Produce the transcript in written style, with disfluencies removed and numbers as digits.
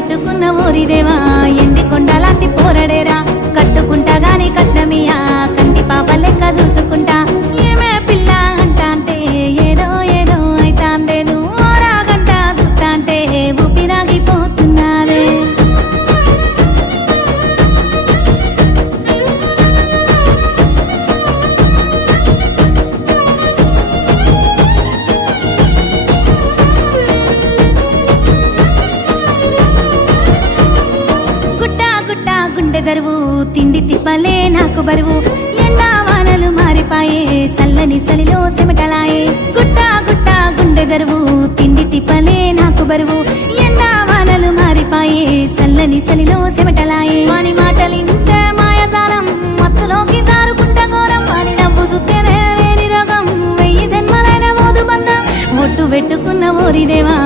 పెట్టుకున్న ఓరిదేవా ఎండి కొండలాంటి పోరడేరా కట్టుకుంటా గాని కట్నమియా కంటి పాప లెక్క చూసుకుంటా ఏమే పిల్ల అంట అంటే ఏదో ఏదో అయితాందే నువ్వు రాగంట చూస్తా అంటే ఊపిరాగిపోతున్నాదే గుండె దరువు తిండి తిప్పలే నాకు బరువు ఎండా వానలు మారిపాయే సల్లని సలిలో సెమటలాయే గుట్టా గుట్టా గుండె దరువు తిండి తిప్పలే నాకు బరువు ఎండా వానలు మారిపాయే సల్లని సలిలో సెమటలాయే వాని మాటలింటే మాయజాలం మత్తులోకి జారుకుంట ఘోరం వాని నవ్వు సుత్తేనే లేని రోగం 1000 జన్మలైన మోదు బంధం ఒట్టు పెట్టుకున్న ఓరిదేవా